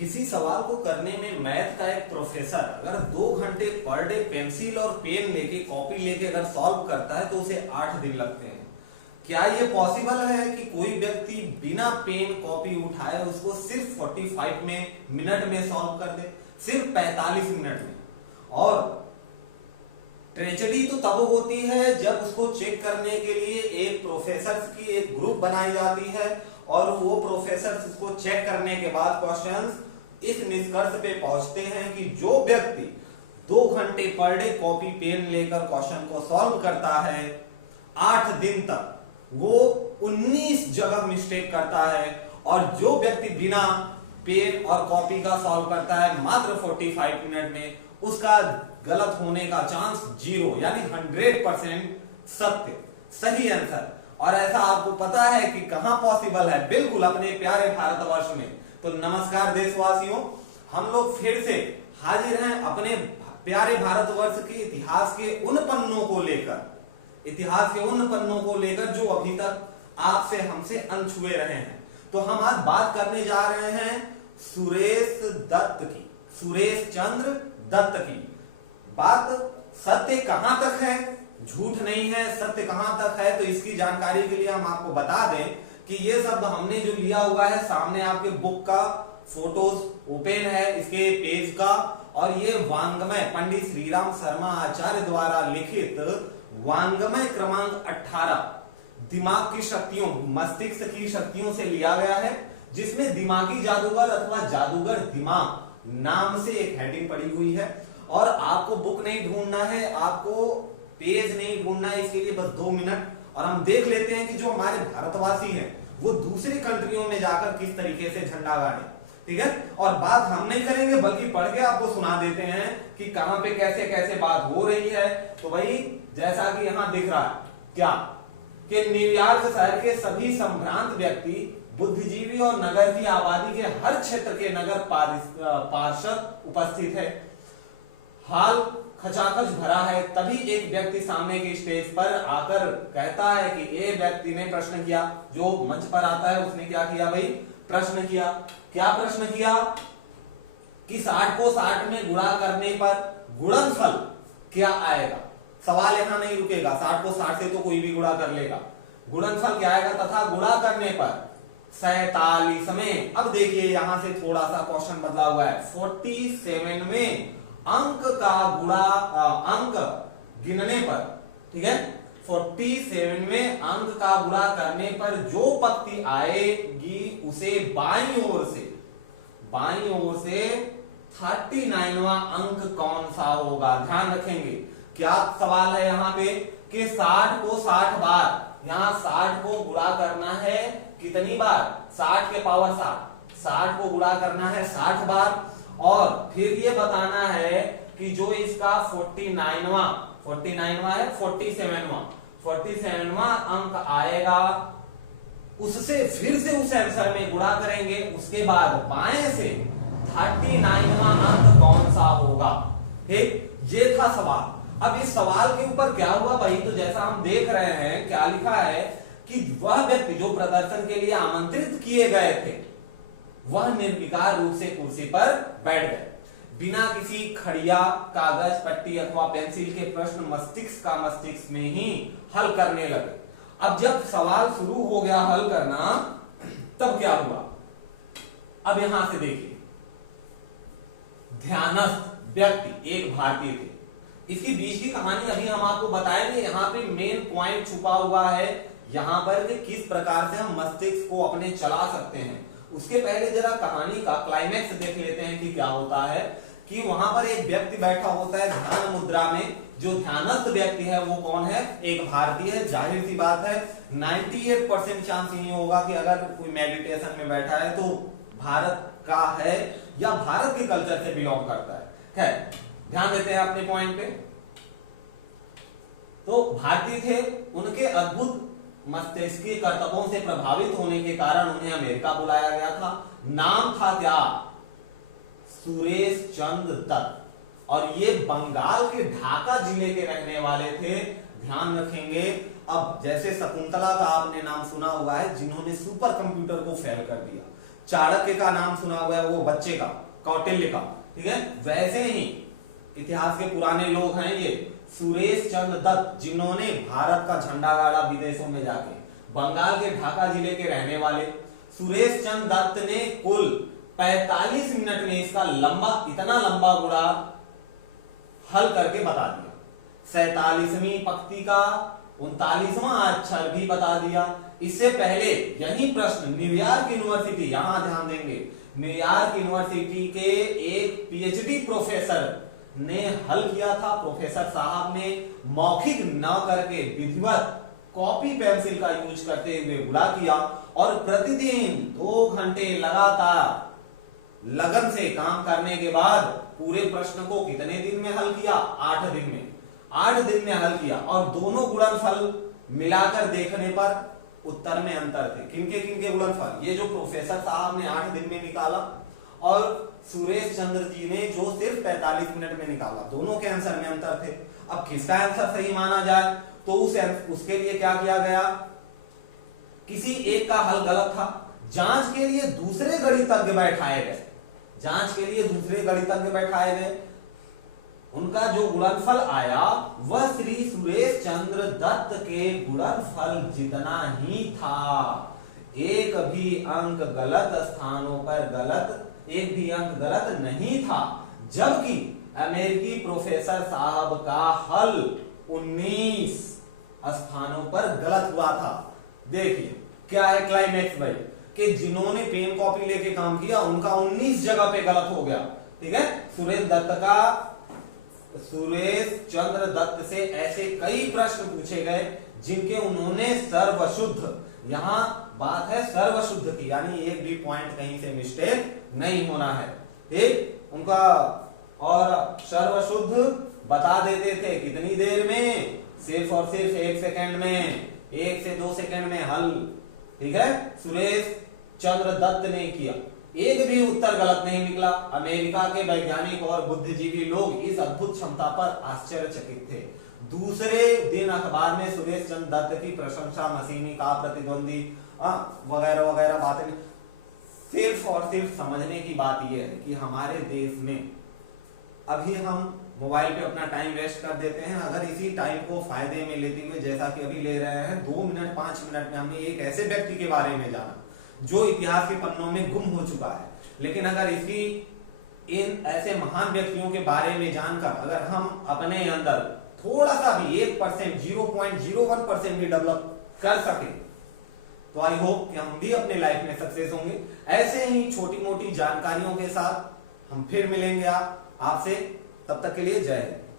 किसी सवाल को करने में मैथ का एक प्रोफेसर अगर 2 घंटे पर डे पेंसिल और पेन लेके कॉपी लेके अगर सॉल्व करता है तो उसे 8 दिन लगते हैं। क्या ये पॉसिबल है कि कोई व्यक्ति बिना पेन कॉपी उठाए उसको सिर्फ 45 मिनट में सॉल्व कर दे, सिर्फ 45 मिनट में? और ट्रेजेडी तो तब होती है जब उसको चेक करने के लिए एक प्रोफेसर की एक ग्रुप बनाई जाती है और वो प्रोफेसर उसको चेक करने के बाद क्वेश्चंस इस निष्कर्ष पे पहुंचते हैं कि जो व्यक्ति 2 घंटे पर डे कॉपी पेन लेकर क्वेश्चन को सॉल्व करता है 8 दिन तक वो 19 जगह मिस्टेक करता है, और जो व्यक्ति बिना पेन और कॉपी का सॉल्व करता है मात्र 45 मिनट में उसका गलत होने का चांस 0 यानी 100% सत्य, सही आंसर। और ऐसा आपको पता है कि कहां पॉसिबल है? बिल्कुल अपने प्यारे भारतवर्ष में। तो नमस्कार देशवासियों, हम लोग फिर से हाजिर हैं अपने प्यारे भारतवर्ष के इतिहास के उन पन्नों को लेकर जो अभी तक आपसे हमसे अनछुए रहे हैं। तो हम आज बात करने जा रहे हैं सुरेश चंद्र दत्त की। बात सत्य कहां तक है, झूठ नहीं है, सत्य कहां तक है, तो इसकी जानकारी के लिए हम आपको बता दें कि ये शब्द हमने जो लिया हुआ है सामने आपके बुक का फोटोज ओपन है इसके पेज का, और ये वांग्मय पंडित श्रीराम शर्मा आचार्य द्वारा लिखित वांग्मय क्रमांक 18 दिमाग की शक्तियों, मस्तिष्क की शक्तियों से लिया गया है, जिसमें दिमागी जादूगर अथवा जादूगर दिमाग नाम से एक हेडिंग पड़ी हुई है। और आपको बुक नहीं ढूंढना है, आपको पेज नहीं ढूंढना है, इसके लिए बस 2 मिनट और हम देख लेते हैं कि जो हमारे भारतवासी हैं वो दूसरी कंट्रियों में जाकर किस तरीके से झंडा गाड़े। ठीक है, और बात हम नहीं करेंगे बल्कि पढ़ के आपको सुना देते हैं कि कहां पे कैसे कैसे बात हो रही है। तो भाई जैसा कि यहां दिख रहा है क्या कि न्यूयॉर्क शहर के सभी संभ्रांत व्यक्ति, बुद्धिजीवी और नगर की आबादी के हर क्षेत्र के नगर पार्षद उपस्थित है। हाल खचाखच भरा है। तभी एक व्यक्ति सामने के स्टेज पर आकर कहता है कि ए व्यक्ति ने प्रश्न किया। जो मंच पर आता है उसने क्या किया भाई? प्रश्न किया। क्या प्रश्न किया कि 60 को 60 में गुणा करने पर गुणनफल क्या आएगा? सवाल यहां नहीं रुकेगा, 60 को 60 से तो कोई भी गुणा कर लेगा। गुणनफल क्या आएगा तथा गुणा करने पर 47 में, अब देखिए यहां से थोड़ा सा क्वेश्चन बदला हुआ है, 47 में अंक का गुणा अंक गिनने पर, ठीक है, 47 में अंक का गुणा करने पर जो पंक्ति आएगी उसे बाईं ओर से 39वां अंक कौन सा होगा? ध्यान रखेंगे। क्या सवाल है यहाँ पे कि 60 को 60 बार, यहाँ 60 को गुणा करना है कितनी बार? 60 के पावर 60 को गुणा करना है 60 बार, और फिर ये बताना है कि जो इसका 47वां है 47वां अंक आएगा उससे फिर से उस आंसर में गुणा करेंगे, उसके बाद बाएं से 39वां अंक कौन सा होगा। ठीक, ये था सवाल। अब इस सवाल के ऊपर क्या हुआ भाई? तो जैसा हम देख रहे हैं क्या लिखा है कि वह व्यक्ति जो प्रदर्शन के लिए आमंत्रित किए गए थे वह निर्विकार रूप से कुर्सी पर बैठ गए, बिना किसी खड़िया, कागज, पट्टी अथवा पेंसिल के प्रश्न मस्तिष्क में ही हल करने लगे। अब जब सवाल शुरू हो गया हल करना, तब क्या हुआ? अब यहां से देखिए, ध्यानस्थ व्यक्ति एक भारतीय थे। इसकी बीच की कहानी अभी हम आपको बताएंगे। यहाँ पे मेन पॉइंट छुपा हुआ है यहाँ पर कि किस प्रकार से हम मस्तिष्क को अपने चला सकते हैं। उसके पहले जरा कहानी का क्लाइमैक्स देख लेते हैं कि क्या होता है कि वहां पर एक व्यक्ति बैठा होता है ध्यान मुद्रा में। जो ध्यानस्थ व्यक्ति है वो कौन है? एक भारतीय है। जाहिर सी बात है 98% चांस ये होगा कि अगर कोई मेडिटेशन में बैठा है तो भारत का है या भारत के कल्चर से बिलोंग करता है। खैर, ध्यान देते हैं अपने पॉइंट पे। तो भारतीय थे, उनके अद्भुत मस्तिष्कीय कर्तव्यों से प्रभावित होने के कारण उन्हें अमेरिका बुलाया गया था। नाम था क्या? सुरेश चंद्र दत्त, और ये बंगाल के ढाका जिले के रहने वाले थे। ध्यान रखेंगे। अब जैसे शकुंतला का आपने नाम सुना हुआ है, जिन्होंने सुपर कंप्यूटर को फेल कर दिया, चाणक्य का नाम सुना हुआ है, वो बच्चे का, कौटिल्य का, ठीक है। वैसे ही इतिहास के पुराने लोग हैं ये सुरेश चंद्र दत्त, जिन्होंने भारत का झंडा गाड़ा विदेशों में जाके, बंगाल के ढाका जिले के रहने वाले सुरेश चंद्र दत्त ने कुल 45 मिनट में इसका इतना लंबा गुणा हल करके बता दिया। 47वीं पंक्ति का 39वां अक्षर भी बता दिया। इससे पहले यही प्रश्न न्यूयॉर्क यूनिवर्सिटी, यहां ध्यान देंगे, न्यूयॉर्क यूनिवर्सिटी के एक पीएचडी प्रोफेसर ने हल किया था। प्रोफेसर साहब ने मौखिक न करके विधिवत कॉपी पेंसिल का यूज करते हुए गुणा किया और प्रतिदिन 2 घंटे लगातार लगन से काम करने के बाद पूरे प्रश्न को कितने दिन में हल किया? 8 दिन में। 8 दिन में हल किया और दोनों गुणनफल मिलाकर देखने पर उत्तर में अंतर थे। किनके गुणनफल? ये जो प्रोफेसर साहब ने 8 दिन में निकाला और सुरेश चंद्र जी ने जो सिर्फ 45 मिनट में निकाला, दोनों के आंसर में अंतर थे। अब किसका आंसर सही माना जाए तो उसके लिए क्या किया गया? किसी एक का हल गलत था, जांच के लिए दूसरे गणितज्ञ बैठाए गए, उनका जो गुणनफल आया वह श्री सुरेश चंद्र दत्त के गुणनफल जितना ही था। एक भी अंक गलत स्थानों पर एक भी अंक गलत नहीं था, जबकि अमेरिकी प्रोफेसर साहब का हल 19 स्थानों पर गलत हुआ था। देखिए क्या है क्लाइमेक्स भाई, कि जिन्होंने पेन कॉपी लेके काम किया उनका 19 जगह पे गलत हो गया, ठीक है। सुरेश चंद्र दत्त से ऐसे कई प्रश्न पूछे गए जिनके उन्होंने सर्वशुद्ध, यहां बात है सर्वशुद्ध की, यानी एक भी पॉइंट कहीं से मिस्टेक नहीं होना है, ठीक। उनका और सर्वशुद्ध बता देते थे कितनी देर में? सिर्फ और सिर्फ 1 सेकंड में, 1 से 2 सेकंड में हल, ठीक है। सुरेश चंद्र दत्त ने किया, एक भी उत्तर गलत नहीं निकला। अमेरिका के वैज्ञानिक और बुद्धिजीवी लोग इस अद्भुत क्षमता पर आश्चर्यचकित थे। दूसरे दिन अखबार में सुरेश चंद्र दत्त की प्रशंसा, मशीनी का प्रतिद्वंदी वगैरह वगैरह बातें। सिर्फ और सिर्फ समझने की बात यह है कि हमारे देश में अभी हम मोबाइल पे अपना टाइम वेस्ट कर देते हैं। अगर इसी टाइम को फायदे में लेते हुए, जैसा कि अभी ले रहे हैं, 2 मिनट 5 मिनट में हमने एक ऐसे व्यक्ति के बारे में जाना जो इतिहास के पन्नों में गुम हो चुका है, लेकिन अगर इन ऐसे महान व्यक्तियों के बारे में जानकर अगर हम अपने अंदर थोड़ा सा भी 1%, 0.01% भी डेवलप कर सके तो आई होप कि हम भी अपने लाइफ में सक्सेस होंगे। ऐसे ही छोटी मोटी जानकारियों के साथ हम फिर मिलेंगे आपसे। तब तक के लिए जय हिंद।